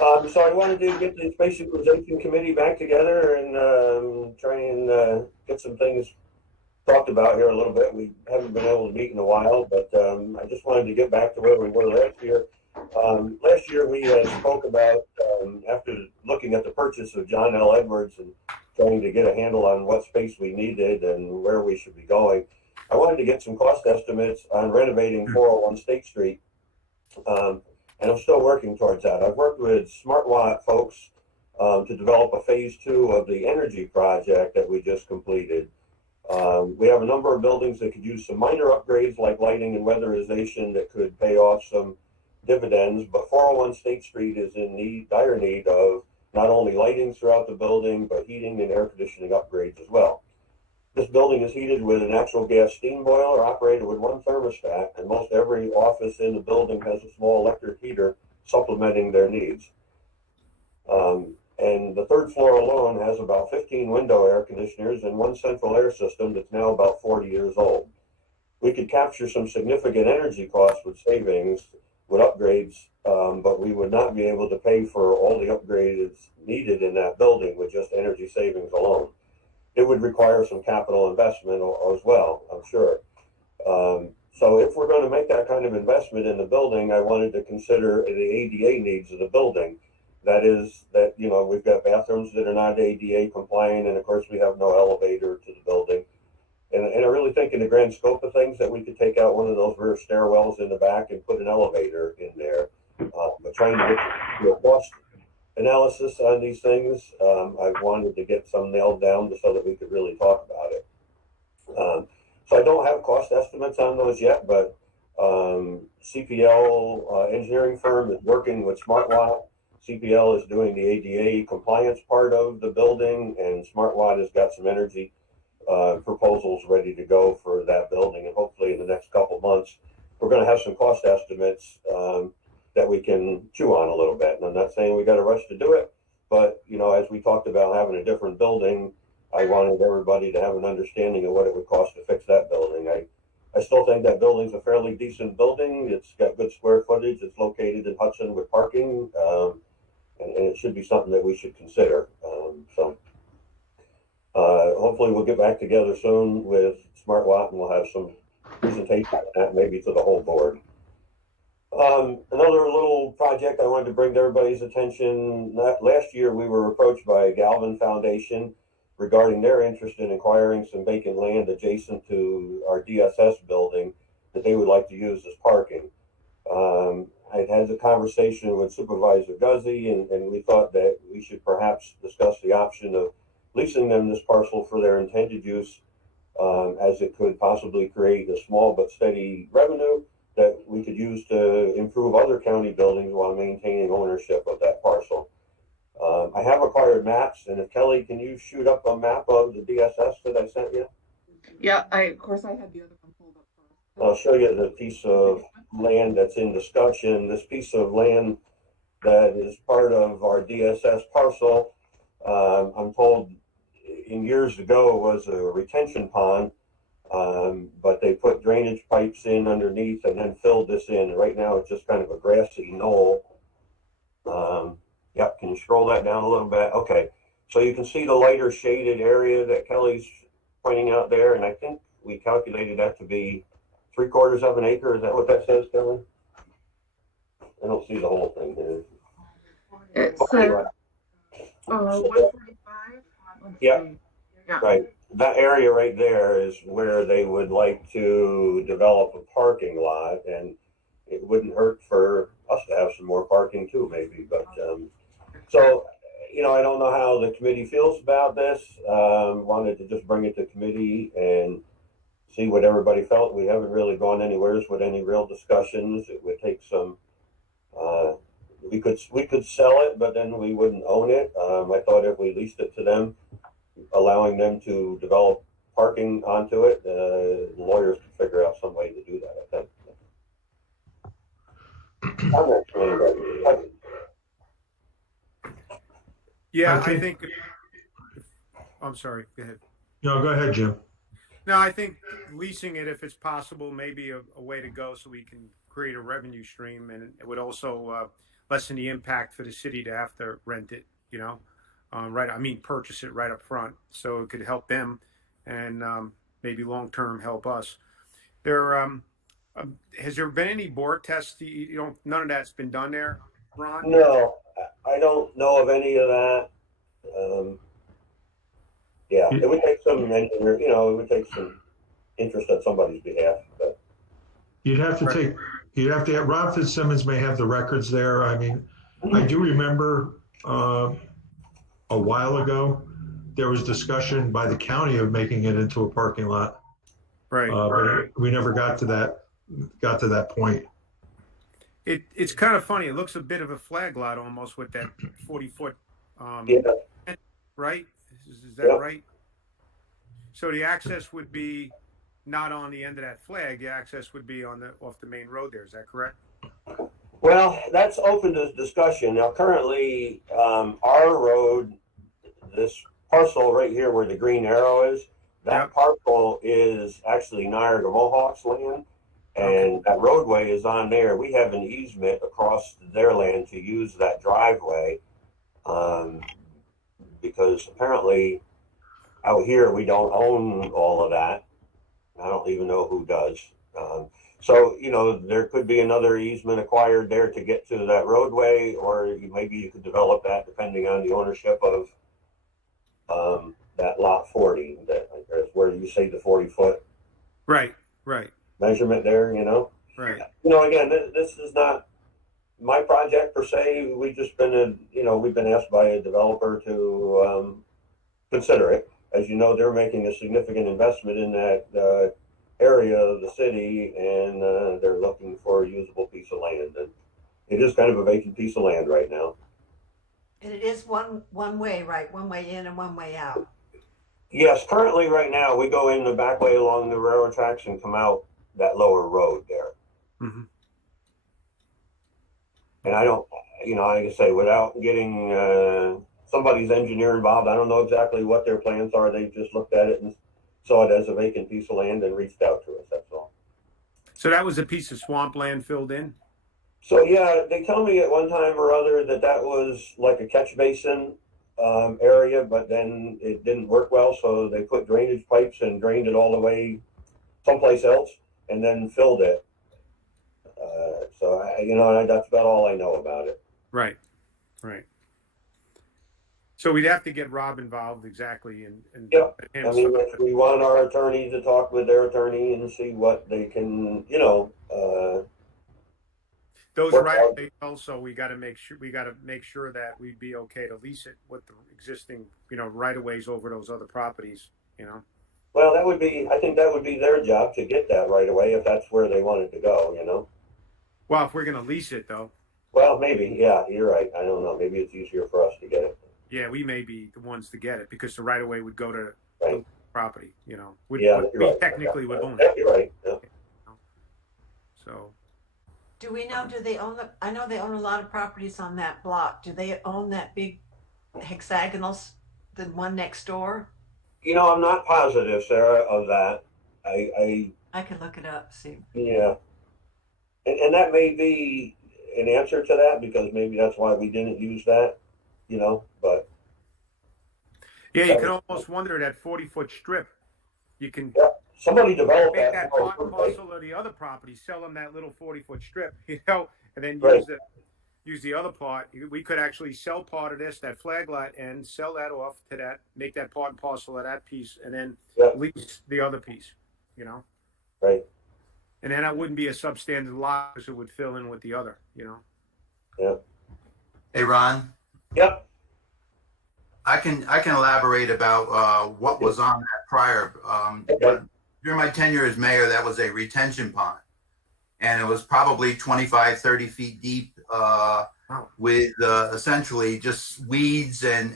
So I wanted to get the Space Utilization Committee back together and try and get some things talked about here a little bit. We haven't been able to meet in a while, but I just wanted to get back to where we were last year. Last year we spoke about, after looking at the purchase of John L. Edwards and trying to get a handle on what space we needed and where we should be going, I wanted to get some cost estimates on renovating 401 State Street. And I'm still working towards that. I've worked with Smart Watt folks to develop a phase two of the energy project that we just completed. We have a number of buildings that could use some minor upgrades like lighting and weatherization that could pay off some dividends, but 401 State Street is in dire need of not only lighting throughout the building, but heating and air conditioning upgrades as well. This building is heated with a natural gas steam boiler operated with one thermostat, and most every office in the building has a small electric heater supplementing their needs. And the third floor alone has about 15 window air conditioners and one central air system that's now about 40 years old. We could capture some significant energy costs with savings with upgrades, but we would not be able to pay for all the upgrades needed in that building with just energy savings alone. It would require some capital investment as well, I'm sure. So if we're going to make that kind of investment in the building, I wanted to consider the ADA needs of the building. That is that, we've got bathrooms that are not ADA compliant, and of course we have no elevator to the building. And I really think in the grand scope of things that we could take out one of those rear stairwells in the back and put an elevator in there. But trying to get a cost analysis on these things, I wanted to get some nailed down so that we could really talk about it. So I don't have cost estimates on those yet, but CPL engineering firm is working with SmartWatt. CPL is doing the ADA compliance part of the building, and SmartWatt has got some energy proposals ready to go for that building. And hopefully in the next couple months, we're going to have some cost estimates that we can chew on a little bit. And I'm not saying we got to rush to do it, but as we talked about having a different building, I wanted everybody to have an understanding of what it would cost to fix that building. I still think that building's a fairly decent building. It's got good square footage. It's located in Hudson with parking, and it should be something that we should consider. Hopefully we'll get back together soon with SmartWatt, and we'll have some presentation on that, maybe to the whole board. Another little project I wanted to bring to everybody's attention. Last year we were approached by Galvin Foundation regarding their interest in acquiring some vacant land adjacent to our DSS building that they would like to use as parking. I had a conversation with Supervisor Guzzi, and we thought that we should perhaps discuss the option of leasing them this parcel for their intended use, as it could possibly create a small but steady revenue that we could use to improve other county buildings while maintaining ownership of that parcel. I have acquired maps, and if Kelly, can you shoot up a map of the DSS that I sent you? Yeah, of course I had the other one pulled up first. I'll show you the piece of land that's in discussion. This piece of land that is part of our DSS parcel, I'm told in years ago it was a retention pond, but they put drainage pipes in underneath and then filled this in. Right now it's just kind of a grassy knoll. Yep, can you scroll that down a little bit? Okay, so you can see the lighter shaded area that Kelly's pointing out there, and I think we calculated that to be 3/4 of an acre. Is that what that says, Kelly? I don't see the whole thing here. It says 145. Yeah, right. That area right there is where they would like to develop a parking lot, and it wouldn't hurt for us to have some more parking too, maybe. But so, I don't know how the committee feels about this. Wanted to just bring it to committee and see what everybody felt. We haven't really gone anywhere with any real discussions. It would take some. We could sell it, but then we wouldn't own it. I thought if we leased it to them, allowing them to develop parking onto it, lawyers could figure out some way to do that, I think. Yeah, I think I'm sorry, go ahead. No, go ahead, Jim. No, I think leasing it, if it's possible, may be a way to go so we can create a revenue stream. And it would also lessen the impact for the city to have to rent it, right? I mean, purchase it right up front, so it could help them, and maybe long term help us. There, has there been any board tests? None of that's been done there, Ron. No, I don't know of any of that. Um, yeah, it would take some engineer, it would take some interest on somebody's behalf, but You'd have to take, you'd have to have, Ron Fitzsimmons may have the records there. I mean, I do remember a while ago, there was discussion by the county of making it into a parking lot. Right. But we never got to that point. It's kind of funny. It looks a bit of a flag lot almost with that 40-foot. yeah, Right? Is that right? So the access would be not on the end of that flag. The access would be off the main road there. Is that correct? well, that's open to discussion. Now, currently, our road, this parcel right here where the green arrow is, that parcel is actually Niagara Mohawk's land, and that roadway is on there. We have an easement across their land to use that driveway, because apparently out here we don't own all of that. I don't even know who does. So, there could be another easement acquired there to get to that roadway, or maybe you could develop that depending on the ownership of that lot 40, that is where you say the 40-foot Right. measurement there, Right. Again, this is not my project per se. We've just been, we've been asked by a developer to consider it. As you know, they're making a significant investment in that area of the city, and they're looking for a usable piece of land. And it is kind of a vacant piece of land right now. And it is one way, right? One way in and one way out. Yes, currently right now we go in the back way along the railroad tracks and come out that lower road there. Mm-hmm. And I don't, like I say, without getting somebody's engineer involved, I don't know exactly what their plans are. They just looked at it and saw it as a vacant piece of land and reached out to us. That's all. So that was a piece of swampland filled in? So yeah, they tell me at one time or other that was like a catch basin area, but then it didn't work well, so they put drainage pipes and drained it all the way someplace else and then filled it. So that's about all I know about it. Right. So we'd have to get Rob involved exactly, and yeah. I mean, if we want our attorney to talk with their attorney and see what they can, those right also we got to make sure that we'd be okay to lease it with the existing right of ways over those other properties. Well, I think that would be their job to get that right away if that's where they wanted to go. Well, if we're going to lease it though. Well, maybe, yeah, you're right. I don't know. Maybe it's easier for us to get it. Yeah, we may be the ones to get it because the right of way would go to the property. We technically would own it. You're right. Yeah. So. Do we know, do they own I know they own a lot of properties on that block. Do they own that big hexagonal, the one next door? I'm not positive, Sarah, of that. I could look it up, see. Yeah. And that may be an answer to that, because maybe that's why we didn't use that, but. Yeah, you can almost wonder that 40-foot strip. You can somebody develop make that part and parcel of the other property, sell them that little 40-foot strip, and then use the other part. We could actually sell part of that flag lot, and sell that off to that, make that part and parcel of that piece, and then lease the other piece. Right. And then that wouldn't be a substandard lot, because it would fill in with the other. Yeah. Hey, Ron. Yep. I can elaborate about what was on that prior. During my tenure as mayor, that was a retention pond, and it was probably 25, 30 feet deep, with essentially just weeds, and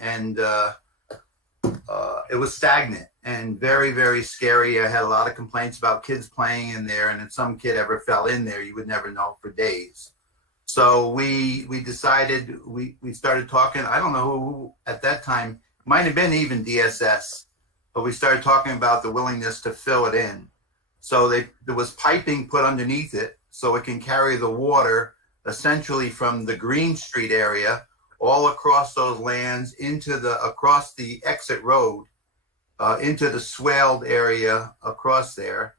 it was stagnant and very, very scary. I had a lot of complaints about kids playing in there, and if some kid ever fell in there, you would never know for days. So we decided, we started talking. I don't know who at that time, might have been even DSS, but we started talking about the willingness to fill it in. So there was piping put underneath it so it can carry the water essentially from the Green Street area all across those lands across the exit road into the swaled area across there.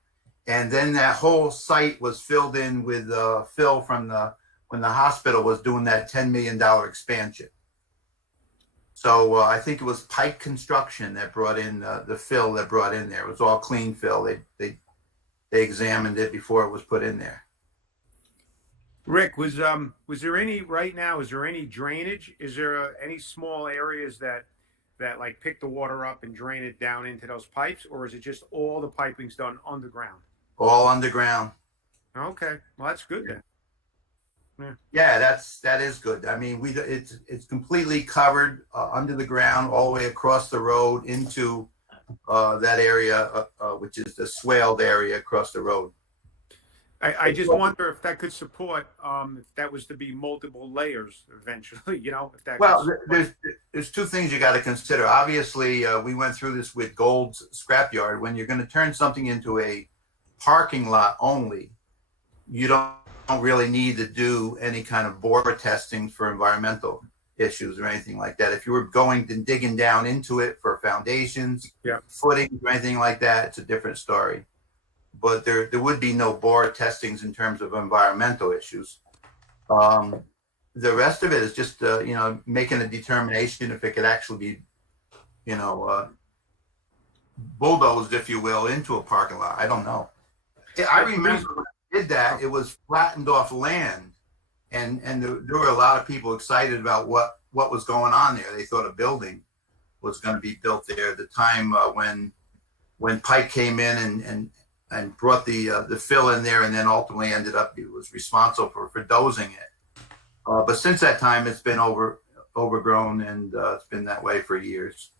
And then that whole site was filled in with fill from when the hospital was doing that $10 million expansion. So I think it was Pike Construction that brought in the fill that brought in there. It was all clean fill. They examined it before it was put in there. Rick, was there any right now? Is there any drainage? Is there any small areas that like pick the water up and drain it down into those pipes, or is it just all the piping's done underground? All underground. Okay, well that's good then. Yeah, that is good. I mean, it's completely covered under the ground all the way across the road into that area, which is the swaled area across the road. I just wonder if that could support if that was to be multiple layers eventually, you know. If that well, there's two things you got to consider. Obviously, we went through this with Gold's Scrapyard. When you're going to turn something into a parking lot only, you don't really need to do any kind of bore testing for environmental issues or anything like that. If you were going and digging down into it for foundations, footings, or anything like that, it's a different story. But there would be no bore testings in terms of environmental issues. The rest of it is just making a determination if it could actually be bulldozed, if you will, into a parking lot. I don't know. I remember when I did that, it was flattened off land, and there were a lot of people excited about what was going on there. They thought a building was going to be built there at the time when Pike came in and brought the fill in there, and then ultimately ended up, it was responsible for dozing it. But since that time, it's been overgrown, and it's been that way for years.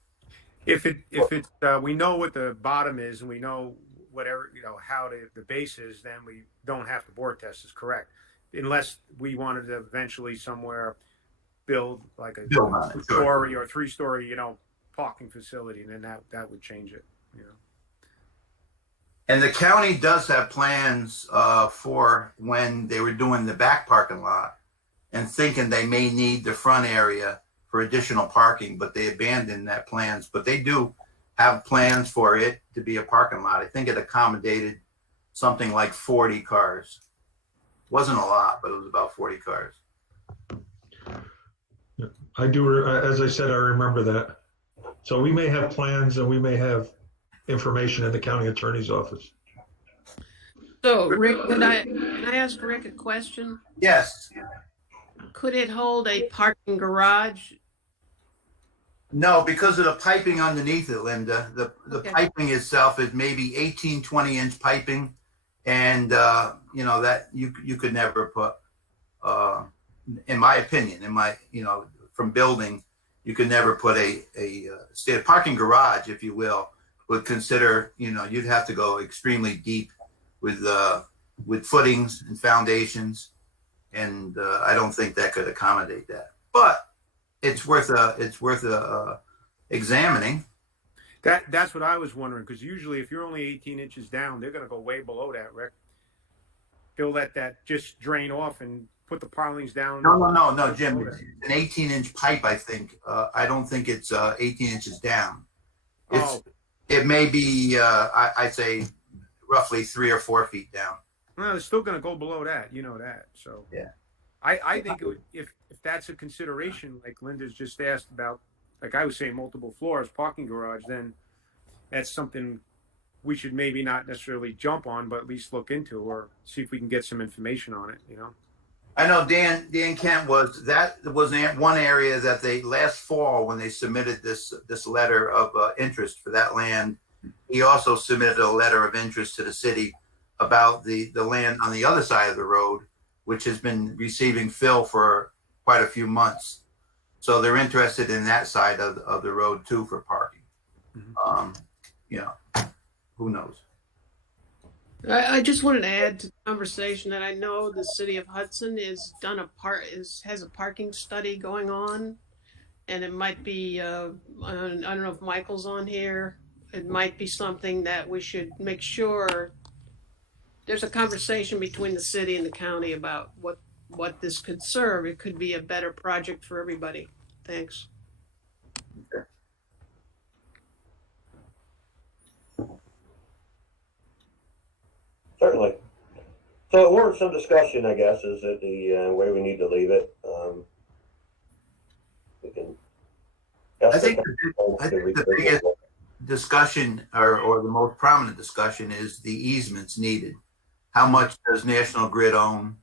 If we know what the bottom is, and we know whatever, how the base is, then we don't have to bore test, is correct. Unless we wanted to eventually somewhere build like a 2-story or 3-story, parking facility, and then that would change it, And the county does have plans for when they were doing the back parking lot and thinking they may need the front area for additional parking, but they abandoned that plans. But they do have plans for it to be a parking lot. I think it accommodated something like 40 cars. Wasn't a lot, but it was about 40 cars. I do, as I said, I remember that. So we may have plans and we may have information in the county attorney's office. So Rick, can I ask Rick a question? Yes. Could it hold a parking garage? No, because of the piping underneath it, Linda. The Okay. piping itself is maybe 18, 20-inch piping. And, that you could never put, in my opinion, from building, you could never put a parking garage, if you will, would consider, you'd have to go extremely deep with footings and foundations. And I don't think that could accommodate that. But it's worth examining. That's what I was wondering, because usually if you're only 18 inches down, they're going to go way below that, Rick. They'll let that just drain off and put the pilings down. No, Jim. It's an 18-inch pipe, I think. I don't think it's 18 inches down. It may be, I'd say, roughly 3 or 4 feet down. Well, it's still going to go below that. You know that. So yeah, I think if that's a consideration, like Linda's just asked about, like I was saying, multiple floors, parking garage, then that's something we should maybe not necessarily jump on, but at least look into or see if we can get some information on it, I know Dan Kent was one area that they last fall, when they submitted this letter of interest for that land, he also submitted a letter of interest to the city about the land on the other side of the road, which has been receiving fill for quite a few months. So they're interested in that side of the road too for parking. Mm-hmm. Who knows? I just wanted to add to the conversation that I know the city of Hudson has has a parking study going on, and it might be I don't know if Michael's on here. It might be something that we should make sure there's a conversation between the city and the county about what this could serve, it could be a better project for everybody. Thanks. Certainly. So it warrants some discussion, I guess, is it the way we need to leave it? We can. I think the biggest discussion or the most prominent discussion is the easements needed. How much does National Grid own,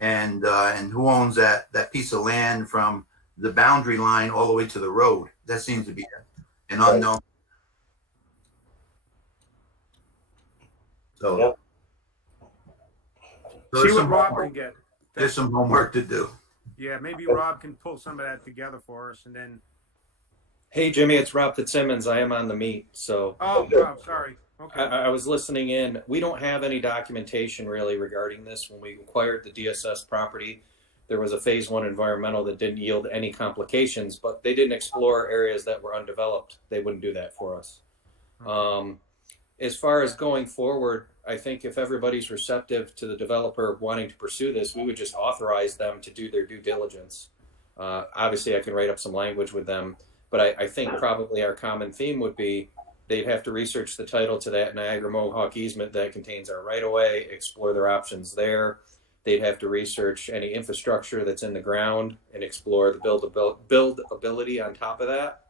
and who owns that piece of land from the boundary line all the way to the road? That seems to be an unknown. So, Yep. so See what Rob can get. there's some homework to do. Yeah, maybe Rob can pull some of that together for us, and then. Hey, Jimmy, it's Rob Fitzsimmons. I am on the meet. So Oh, Rob, sorry. Okay. I was listening in. We don't have any documentation really regarding this. When we acquired the DSS property, there was a phase 1 environmental that didn't yield any complications, but they didn't explore areas that were undeveloped. They wouldn't do that for us. As far as going forward, I think if everybody's receptive to the developer wanting to pursue this, we would just authorize them to do their due diligence. Obviously, I can write up some language with them, but I think probably our common theme would be they'd have to research the title to that Niagara Mohawk easement that contains our right-of-way, explore their options there. They'd have to research any infrastructure that's in the ground and explore the buildability on top of that.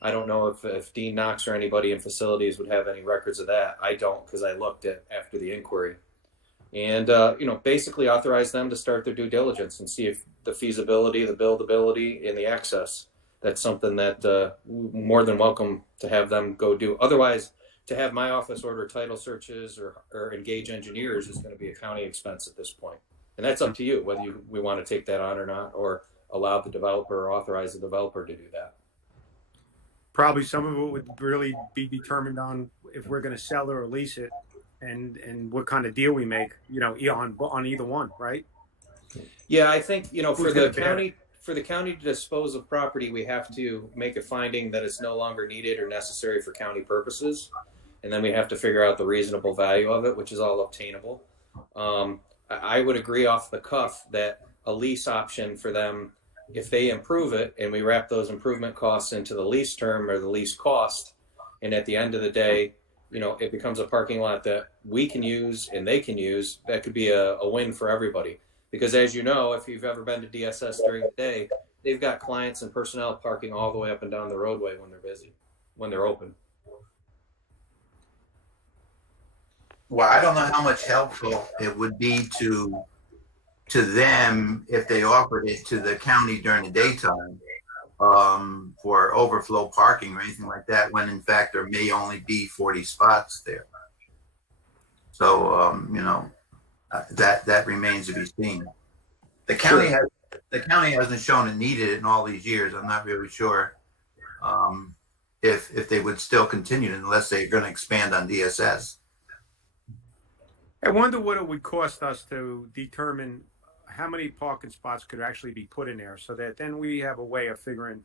I don't know if Dean Knox or anybody in facilities would have any records of that. I don't, because I looked at after the inquiry. And, basically authorize them to start their due diligence and see if the feasibility, the buildability, and the access, that's something that more than welcome to have them go do. Otherwise, to have my office order title searches or engage engineers is going to be a county expense at this point. And that's up to you, whether we want to take that on or not, or allow the developer or authorize the developer to do that. Probably some of it would really be determined on if we're going to sell it or lease it, and what kind of deal we make, on either one, right? Yeah, I think for the county. For the county to dispose of property, we have to make a finding that it's no longer needed or necessary for county purposes. And then we have to figure out the reasonable value of it, which is all obtainable. I would agree off the cuff that a lease option for them, if they improve it and we wrap those improvement costs into the lease term or the lease cost, and at the end of the day, it becomes a parking lot that we can use and they can use, that could be a win for everybody. Because as you know, if you've ever been to DSS during the day, they've got clients and personnel parking all the way up and down the roadway when they're busy, when they're open. Well, I don't know how much helpful it would be to them if they offered it to the county during the daytime for overflow parking or anything like that, when in fact there may only be 40 spots there. So that remains to be seen. The county hasn't shown it needed it in all these years. I'm not really sure if they would still continue unless they're going to expand on DSS. I wonder what it would cost us to determine how many parking spots could actually be put in there, so that then we have a way of figuring,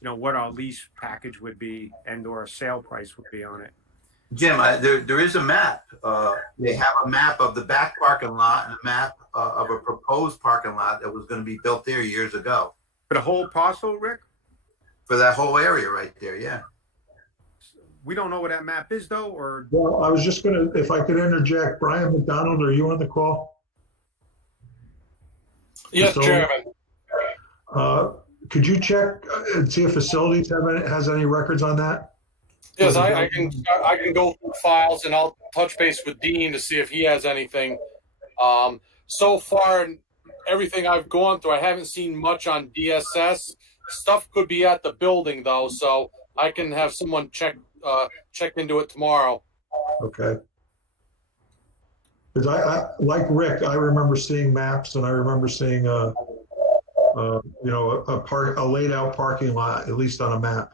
what our lease package would be and or a sale price would be on it. Jim, there is a map. They have a map of the back parking lot and a map of a proposed parking lot that was going to be built there years ago. For the whole parcel, Rick? For that whole area right there, yeah. We don't know what that map is, though, or? Well, I was just going to, if I could interject, Brian McDonald, are you on the call? Yes, Chairman. Could you check and see if facilities has any records on that? Yes, I can go through files and I'll touch base with Dean to see if he has anything. So far, everything I've gone through, I haven't seen much on DSS. Stuff could be at the building though, so I can have someone check into it tomorrow. Okay. Because I like Rick, I remember seeing maps and I remember seeing a laid out parking lot, at least on a map.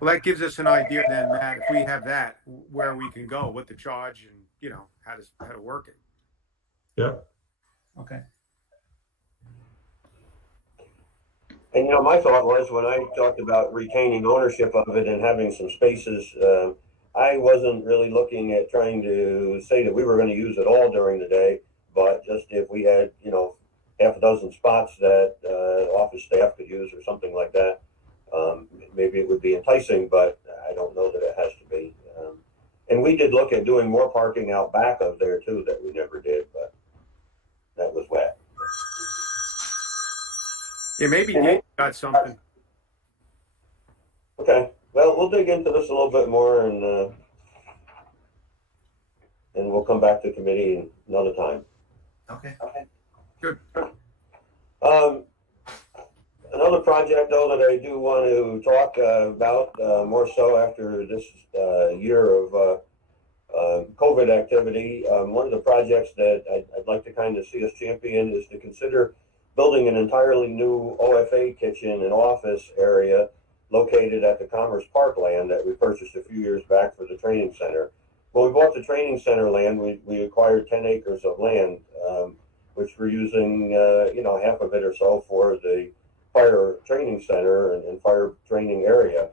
Well, that gives us an idea then, Matt, if we have that, where we can go, what to charge, and how to work it. Yep. Okay. And my thought was, when I talked about retaining ownership of it and having some spaces, I wasn't really looking at trying to say that we were going to use it all during the day, but just if we had half a dozen spots that office staff could use or something like that. Maybe it would be enticing, but I don't know that it has to be. And we did look at doing more parking out back of there too that we never did, but that was wet. Yeah, maybe Dave got something. Okay, well, we'll dig into this a little bit more and we'll come back to committee another time. Okay. Good. Another project, though, that I do want to talk about more so after this year of COVID activity. One of the projects that I'd like to kind of see us champion is to consider building an entirely new OFA kitchen and office area located at the Commerce Park land that we purchased a few years back for the training center. When we bought the training center land, we acquired 10 acres of land, which we're using, half of it or so for the fire training center and fire training area.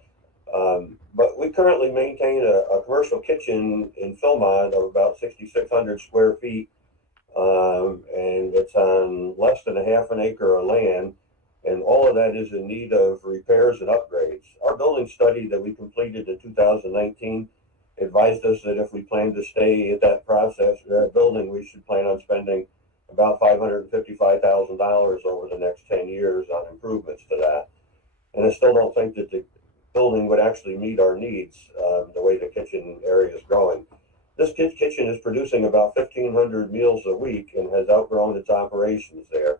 But we currently maintain a commercial kitchen in Philmont of about 6,600 square feet. And it's on less than a half an acre of land. And all of that is in need of repairs and upgrades. Our building study that we completed in 2019 advised us that if we plan to stay at that building, we should plan on spending about $555,000 over the next 10 years on improvements to that. And I still don't think that the building would actually meet our needs the way the kitchen area is growing. This kitchen is producing about 1,500 meals a week and has outgrown its operations there.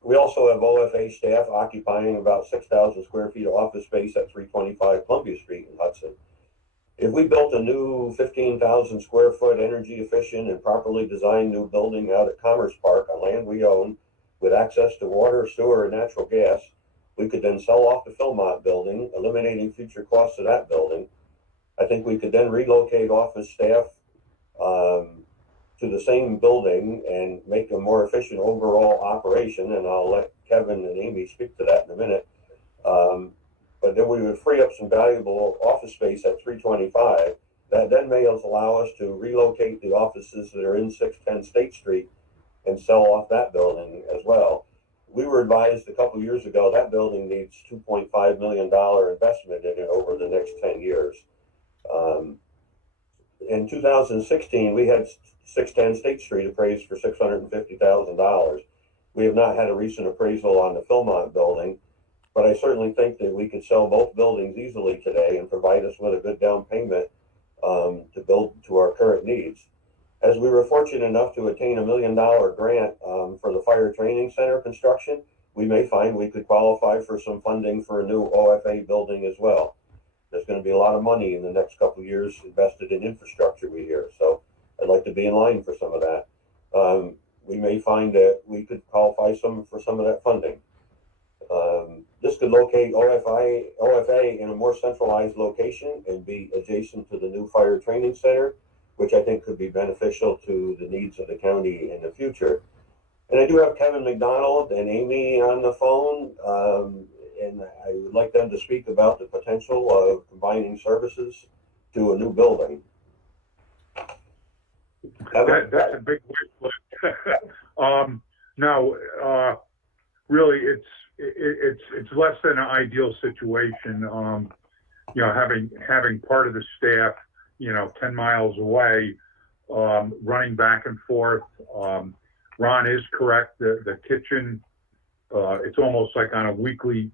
We also have OFA staff occupying about 6,000 square feet of office space at 325 Columbia Street in Hudson. If we built a new 15,000 square foot energy efficient and properly designed new building out at Commerce Park on land we own with access to water, sewer, and natural gas, we could then sell off the Philmont building, eliminating future costs of that building. I think we could then relocate office staff to the same building and make a more efficient overall operation. And I'll let Kevin and Amy speak to that in a minute. But then we would free up some valuable office space at 325. That then may allow us to relocate the offices that are in 610 State Street and sell off that building as well. We were advised a couple years ago that building needs $2.5 million investment in it over the next 10 years. In 2016, we had 610 State Street appraised for $650,000. We have not had a recent appraisal on the Philmont building, but I certainly think that we could sell both buildings easily today and provide us with a good down payment to build to our current needs. As we were fortunate enough to attain $1 million grant for the fire training center construction, we may find we could qualify for some funding for a new OFA building as well. There's going to be a lot of money in the next couple of years invested in infrastructure, we hear. So I'd like to be in line for some of that. We may find that we could qualify for some of that funding. This could locate OFA in a more centralized location and be adjacent to the new fire training center, which I think could be beneficial to the needs of the county in the future. And I do have Kevin McDonald and Amy on the phone, and I would like them to speak about the potential of combining services to a new building. That's a big wish list. No, really, it's less than an ideal situation. Having part of the staff, 10 miles away, running back and forth. Ron is correct. The kitchen, it's almost like on a weekly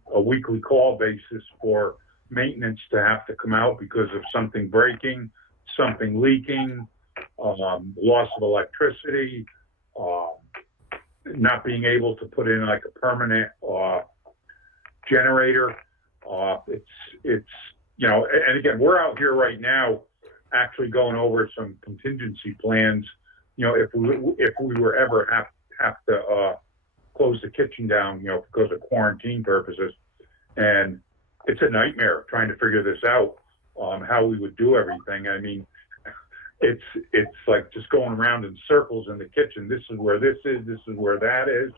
call basis for maintenance to have to come out because of something breaking, something leaking, loss of electricity, not being able to put in like a permanent generator. It's and again, we're out here right now actually going over some contingency plans. If we were ever have to close the kitchen down, because of quarantine purposes, and it's a nightmare trying to figure this out, how we would do everything. I mean, it's like just going around in circles in the kitchen. This is where this is. This is where that is.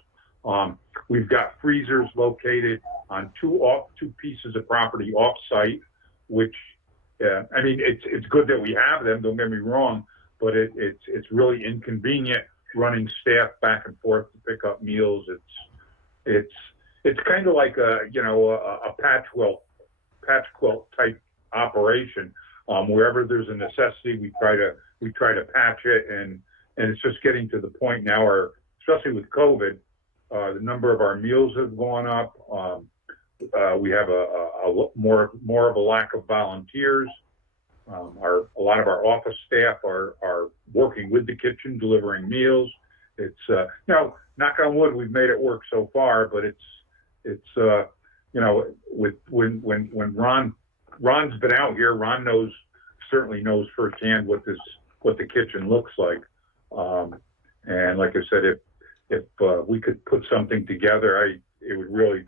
We've got freezers located on two pieces of property off-site, which it's good that we have them. Don't get me wrong, but it's really inconvenient running staff back and forth to pick up meals. It's kind of like a patch quilt type operation. Wherever there's a necessity, we try to patch it, and it's just getting to the point now where, especially with COVID, the number of our meals have gone up. We have a more of a lack of volunteers. A lot of our office staff are working with the kitchen, delivering meals. It's knock on wood, we've made it work so far, but it's when Ron's been out here, Ron certainly knows firsthand what the kitchen looks like. And like I said, if we could put something together, it would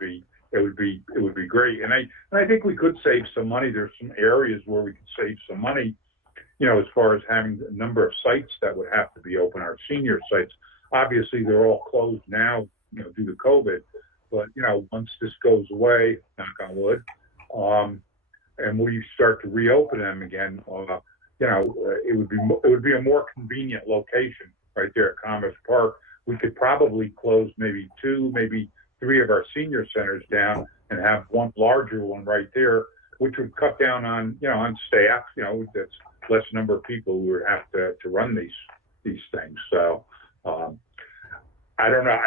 be great. And I think we could save some money. There's some areas where we could save some money, as far as having the number of sites that would have to be open. Our senior sites, obviously they're all closed now, due to COVID, but once this goes away, knock on wood, and we start to reopen them again, it would be a more convenient location right there at Commerce Park. We could probably close maybe 2, maybe 3 of our senior centers down and have one larger one right there, which would cut down on staff. That's less number of people who would have to run these things. So I don't know.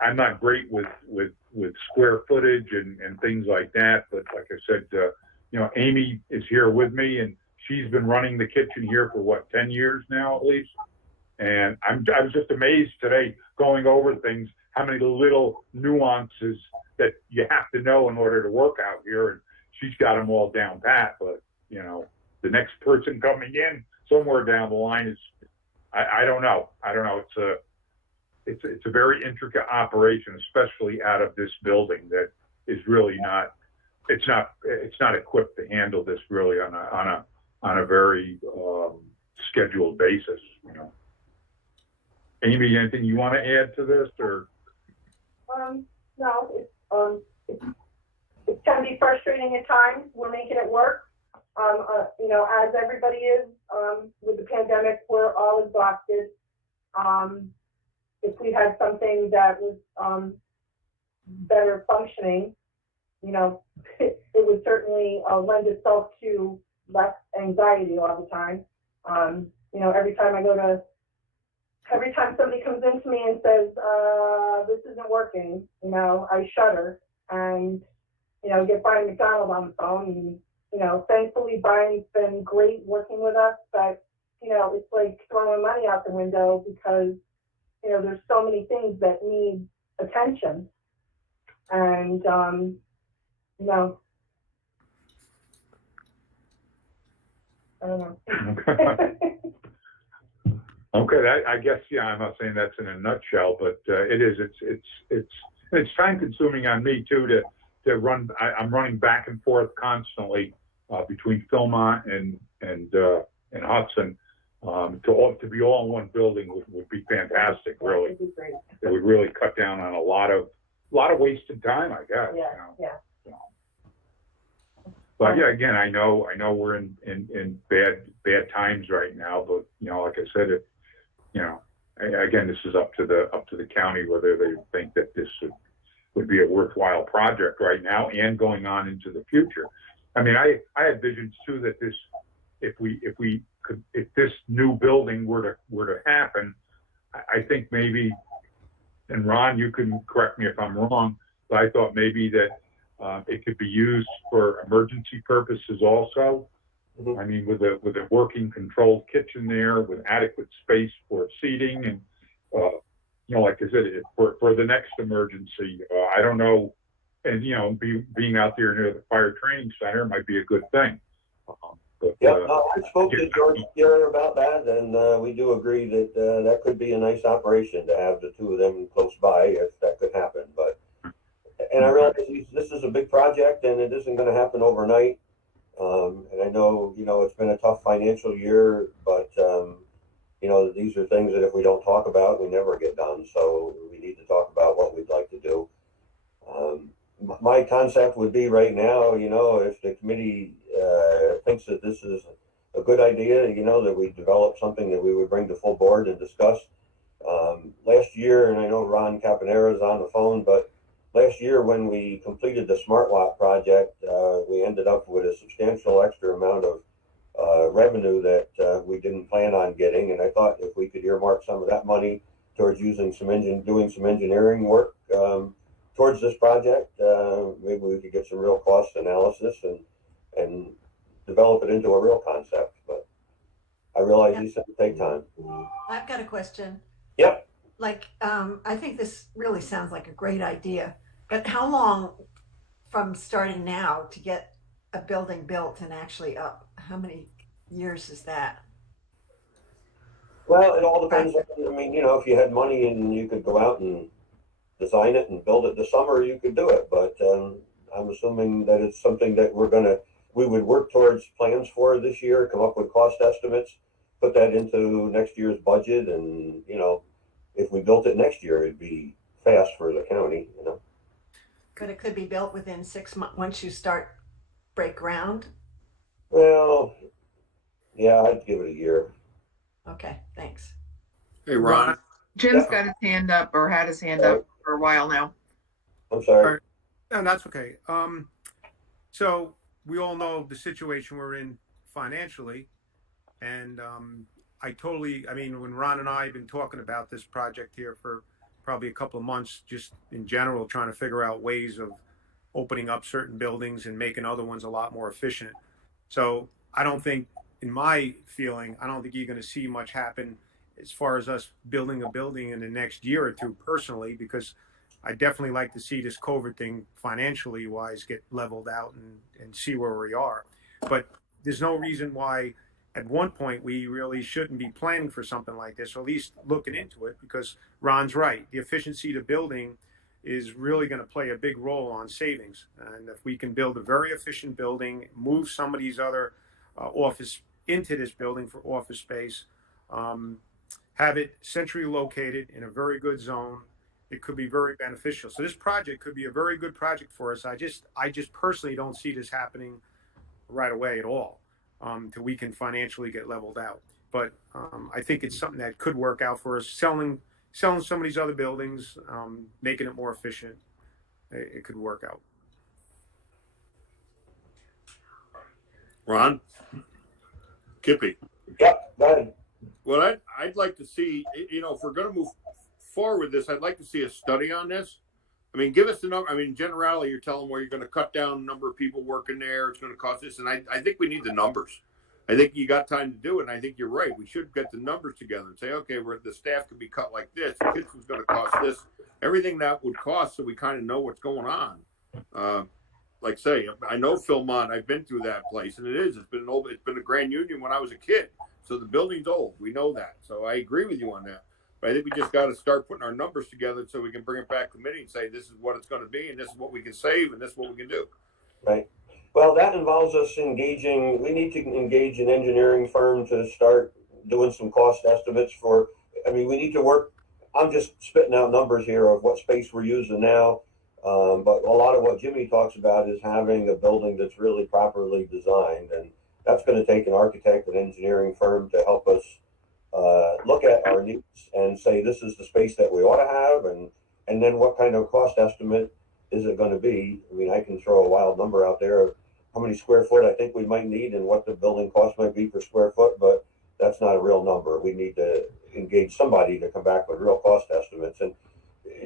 I'm not great with square footage and things like that, but like I said, Amy is here with me, and she's been running the kitchen here for 10 years now at least. And I was just amazed today going over things, how many little nuances that you have to know in order to work out here. And she's got them all down pat, but the next person coming in somewhere down the line is, I don't know. It's a very intricate operation, especially out of this building that is really it's not equipped to handle this really on a very scheduled basis. Amy, anything you want to add to this, or? No, it's going to be frustrating at times. We're making it work. As everybody is with the pandemic, we're all exhausted. If we had something that was better functioning, it would certainly lend itself to less anxiety all the time. Every time somebody comes into me and says, this isn't working, I shudder and, get Brian McDonald on the phone. And, thankfully, Brian's been great working with us, but, it's like throwing money out the window because, there's so many things that need attention. And, I don't know. Okay, I guess, I'm not saying that's in a nutshell, but it is. It's time consuming on me too to run. I'm running back and forth constantly between Philmont and Hudson. To be all in one building would be fantastic. Really, it would really cut down on a lot of wasted time, I guess. Yeah. But yeah, again, I know we're in bad times right now, but like I said, again, this is up to the county whether they think that this would be a worthwhile project right now and going on into the future. I mean, I had visions too that if this new building were to happen, I think maybe, and Ron, you can correct me if I'm wrong, but I thought maybe that it could be used for emergency purposes also. Mm-hmm. I mean, with a working controlled kitchen there, with adequate space for seating, and like I said, for the next emergency, I don't know, and being out there near the fire training center might be a good thing. I spoke to George here about that, and we do agree that that could be a nice operation to have the two of them close by if that could happen. And I realize this is a big project, and it isn't going to happen overnight. And I know, it's been a tough financial year, but, these are things that if we don't talk about, we never get done. So we need to talk about what we'd like to do. My concept would be right now, if the committee thinks that this is a good idea, that we develop something that we would bring to full board and discuss. last year, and I know Ron Caponera is on the phone, but last year when we completed the Smart Lot project, we ended up with a substantial extra amount of revenue that we didn't plan on getting. And I thought if we could earmark some of that money towards doing some engineering work towards this project, maybe we could get some real cost analysis and develop it into a real concept. But I realize these things take time. I've got a question. Yep. Like, I think this really sounds like a great idea, but how long from starting now to get a building built and actually up? How many years is that? Well, it all depends. I mean, if you had money and you could go out and design it and build it this summer, you could do it. But I'm assuming that it's something that we would work towards plans for this year, come up with cost estimates, put that into next year's budget. And, if we built it next year, it'd be fast for the county, But it could be built within 6 months once you break ground. Well, yeah, I'd give it a year. Okay, thanks. Hey, Ron. Jim's got his hand up, or had his hand up for a while now. I'm sorry. No, that's okay. So we all know the situation we're in financially, and when Ron and I have been talking about this project here for probably a couple of months, just in general, trying to figure out ways of opening up certain buildings and making other ones a lot more efficient. So I don't think you're going to see much happen as far as us building a building in the next year or two personally, because I definitely like to see this COVID thing financially wise get leveled out and see where we are. But there's no reason why at one point we really shouldn't be planning for something like this, or at least looking into it, because Ron's right. The efficiency of the building is really going to play a big role on savings. And if we can build a very efficient building, move some of these other office into this building for office space, have it centrally located in a very good zone, it could be very beneficial. So this project could be a very good project for us. I just personally don't see this happening right away at all, till we can financially get leveled out. But I think it's something that could work out for us. Selling some of these other buildings, making it more efficient, it could work out. Ron? Kippy. Yep, go ahead. Well, I'd like to see, if we're going to move forward with this, I'd like to see a study on this. I mean, give us the number. I mean, generally, you're telling where you're going to cut down the number of people working there. It's going to cost this. And I think we need the numbers. I think you got time to do it. And I think you're right. We should get the numbers together and say, okay, the staff could be cut like this. The kitchen's going to cost this. Everything that would cost, so we kind of know what's going on. Like say, I know Philmont. I've been through that place, and it's been a Grand Union when I was a kid. So the building's old. We know that. So I agree with you on that. But I think we just got to start putting our numbers together so we can bring it back to committee and say this is what it's going to be, and this is what we can save, and this is what we can do. Right. Well, that involves us engaging. We need to engage an engineering firm to start doing some cost estimates for. I mean, we need to work. I'm just spitting out numbers here of what space we're using now. But a lot of what Jimmy talks about is having a building that's really properly designed, and that's going to take an architect and engineering firm to help us look at our needs and say this is the space that we ought to have, and then what kind of cost estimate is it going to be. I mean, I can throw a wild number out there of how many square foot I think we might need and what the building cost might be per square foot, but that's not a real number. We need to engage somebody to come back with real cost estimates. And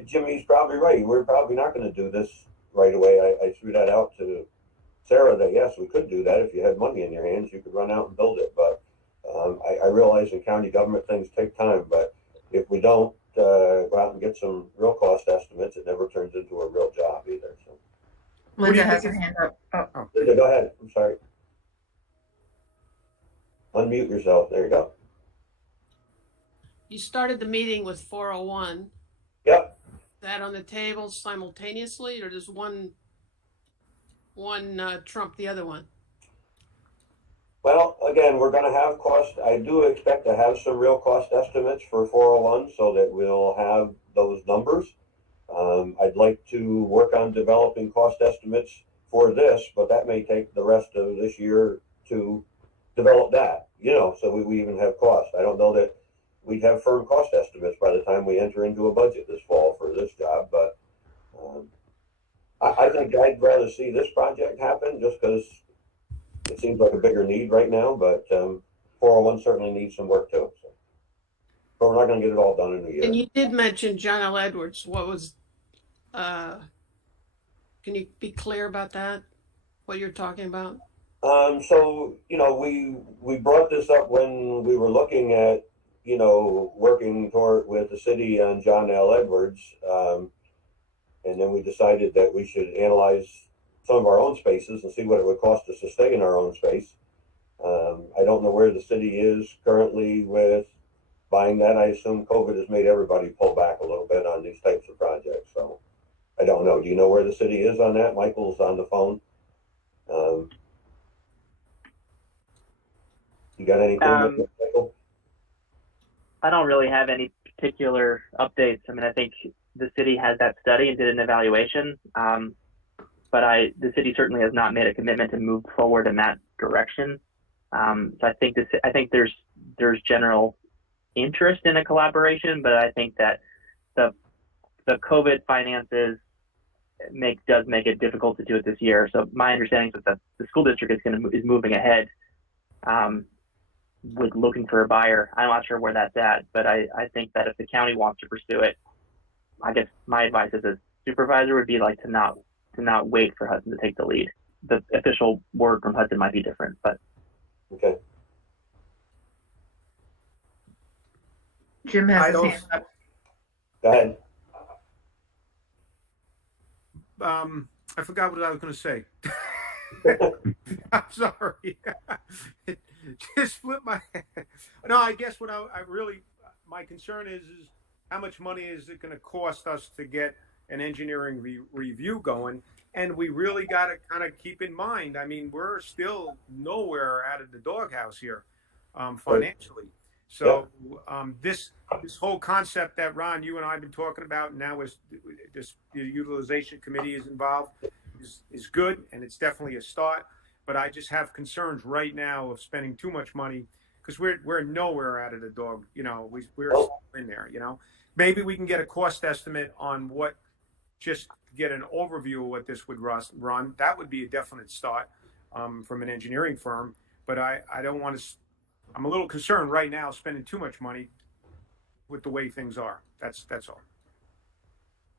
Jimmy's probably right. We're probably not going to do this right away. I threw that out to Sarah that yes, we could do that. If you had money in your hands, you could run out and build it. But I realize in county government things take time, but if we don't go out and get some real cost estimates, it never turns into a real job either. So. Linda has her hand up. Oh. Linda, go ahead. I'm sorry. Unmute yourself. There you go. You started the meeting with 401. Yep. Is that on the table simultaneously, or does one trump the other one? Well, again, we're going to have cost. I do expect to have some real cost estimates for 401 so that we'll have those numbers. I'd like to work on developing cost estimates for this, but that may take the rest of this year to develop that, so we even have cost. I don't know that we'd have firm cost estimates by the time we enter into a budget this fall for this job. But I think I'd rather see this project happen just because it seems like a bigger need right now. But 401 certainly needs some work too. So. But we're not going to get it all done in a year. And you did mention John L. Edwards. What was, can you be clear about that? What you're talking about? So, we brought this up when we were looking at, working with the city on John L. Edwards. And then we decided that we should analyze some of our own spaces and see what it would cost us to stay in our own space. I don't know where the city is currently with buying that. I assume COVID has made everybody pull back a little bit on these types of projects. So I don't know. Do you know where the city is on that? Michael's on the phone. You got any clue, Michael? I don't really have any particular updates. I mean, I think the city has that study and did an evaluation, but the city certainly has not made a commitment to move forward in that direction. So I think there's general interest in a collaboration, but I think that the COVID finances does make it difficult to do it this year. So my understanding is that the school district is moving ahead with looking for a buyer. I'm not sure where that's at, but I think that if the county wants to pursue it, I guess my advice as a supervisor would be like to not wait for Hudson to take the lead. The official word from Hudson might be different, but okay. Jim has his hand up. Go ahead. I forgot what I was going to say. I'm sorry. It just flipped my head. No, I guess what I really, my concern is how much money is it going to cost us to get an engineering review going? And we really got to kind of keep in mind, I mean, we're still nowhere out of the doghouse here financially. So this whole concept that Ron, you and I have been talking about now is the utilization committee is involved is good, and it's definitely a start. But I just have concerns right now of spending too much money because we're nowhere out of the dog. We're still in there. Maybe we can get a cost estimate on what, just get an overview of what this would run. That would be a definite start from an engineering firm. But I don't want to. I'm a little concerned right now spending too much money with the way things are. That's all.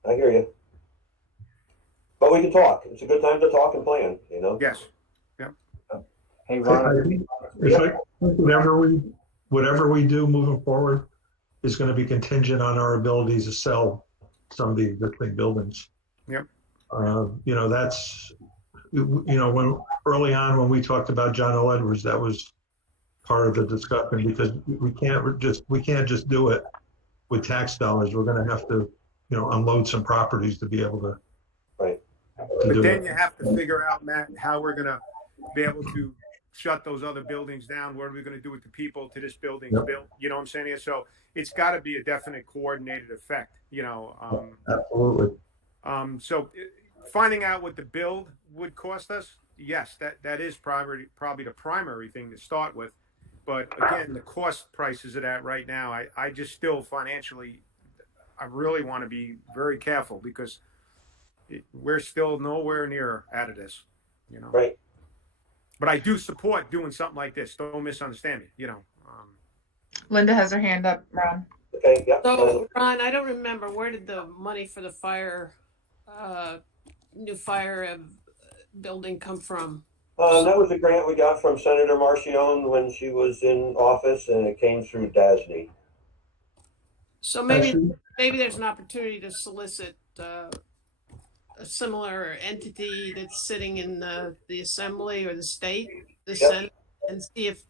I hear you. But we can talk. It's a good time to talk and plan, Yes. Yeah. Hey, Ron. Whatever we do moving forward is going to be contingent on our abilities to sell some of the existing buildings. Yep. That's, when early on when we talked about John L. Edwards, that was part of the discussion because we can't just do it with tax dollars. We're going to have to, unload some properties to be able to. Right. But then you have to figure out, Matt, how we're going to be able to shut those other buildings down. What are we going to do with the people to this building's built? You know what I'm saying? So it's got to be a definite coordinated effect, Absolutely. So finding out what the build would cost us, yes, that is probably the primary thing to start with. But again, the cost prices of that right now, I just still financially, I really want to be very careful because we're still nowhere near out of this, Right. But I do support doing something like this. Don't misunderstand me, Linda has her hand up, Ron. Okay. Yep. So, Ron, I don't remember, where did the money for the new fire building come from? That was a grant we got from Senator Marcion when she was in office, and it came through DASNY. So maybe there's an opportunity to solicit a similar entity that's sitting in the assembly or the state, the Senate, and see if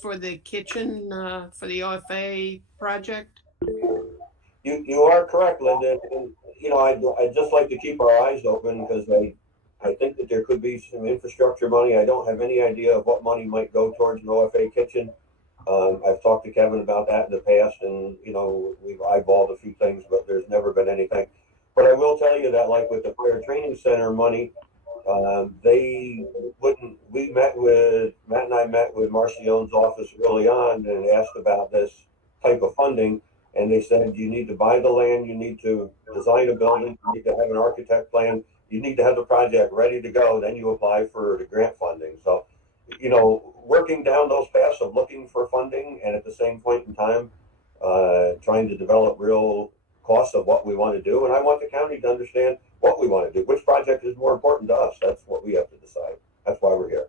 for the kitchen for the OFA project. You are correct, Linda. And, I'd just like to keep our eyes open because I think that there could be some infrastructure money. I don't have any idea of what money might go towards an OFA kitchen. I've talked to Kevin about that in the past, and we've eyeballed a few things, but there's never been anything. But I will tell you that, like with the fire training center money, Matt and I met with Marcion's office early on and asked about this type of funding, and they said you need to buy the land, you need to design a building, you need to have an architect plan, you need to have the project ready to go, then you apply for the grant funding. So, you know, working down those paths of looking for funding and at the same point in time, trying to develop real costs of what we want to do. And I want the county to understand what we want to do. Which project is more important to us? That's what we have to decide. That's why we're here.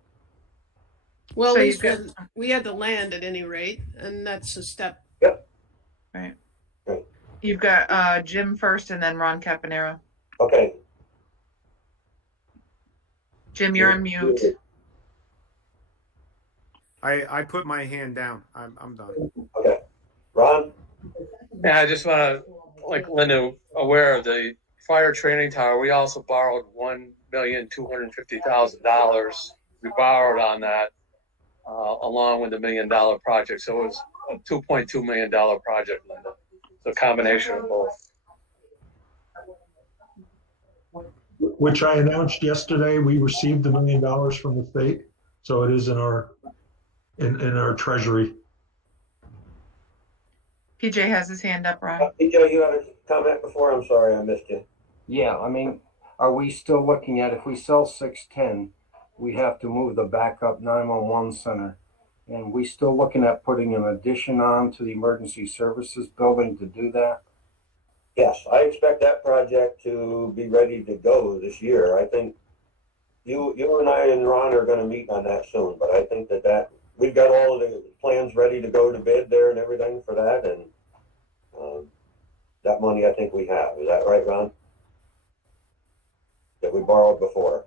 Well, So at you least could- we had the land at any rate, and that's a step. Right. Right. You've got Jim first and then Ron Caponera. Okay. Jim, you're on mute. I put my hand down. I'm done. Okay. Ron? Yeah, I just want to, like Linda, aware of the fire training tower. We also borrowed $1,250,000. We borrowed on that along with the $1 million project. So it was a $2.2 million project, Linda. So a combination of both. Which I announced yesterday, we received $1 million from the state. So it is in our treasury. PJ has his hand up, Ron. PJ, you had a comment before? I'm sorry, I missed you. Yeah, I mean, are we still looking at if we sell 610, we have to move the backup 911 center? And we still looking at putting an addition on to the emergency services building to do that? Yes, I expect that project to be ready to go this year. I think you and I and Ron are going to meet on that soon, but I think that we've got all of the plans ready to go to bid there and everything for that, and that money I think we have. Is that right, Ron? That we borrowed before.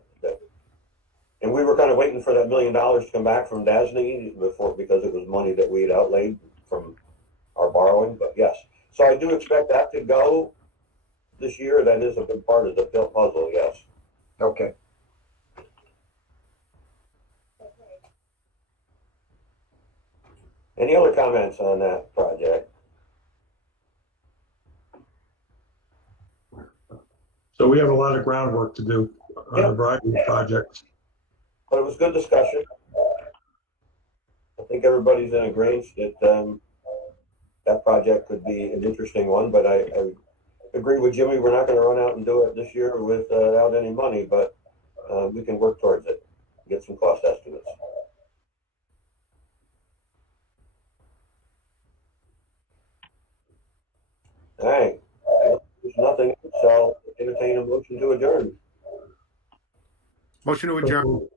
And we were kind of waiting for that $1 million to come back from DASNY before, because it was money that we had outlaid from our borrowing, but yes. So I do expect that to go this year. That is a big part of the puzzle, yes. Okay. Any other comments on that project? So we have a lot of groundwork to do on a variety of projects. But it was good discussion. I think everybody's in agreement that that project could be an interesting one, but I agree with Jimmy. We're not going to run out and do it this year without any money, but we can work towards it, get some cost estimates. All right. There's nothing, so I'll entertain a motion to adjourn. Motion to adjourn.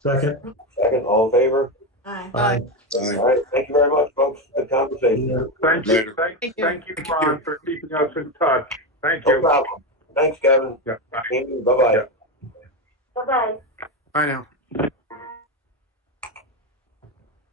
Second. Second, all in favor? Aye. Aye. All right. Thank you very much, folks. Good conversation. Yeah. Thank you. Thank you, Ron, for keeping us in touch. Thank No you. problem. Thanks, Kevin. Yeah, bye. Andy, bye-bye. Yeah. Bye-bye. Bye now.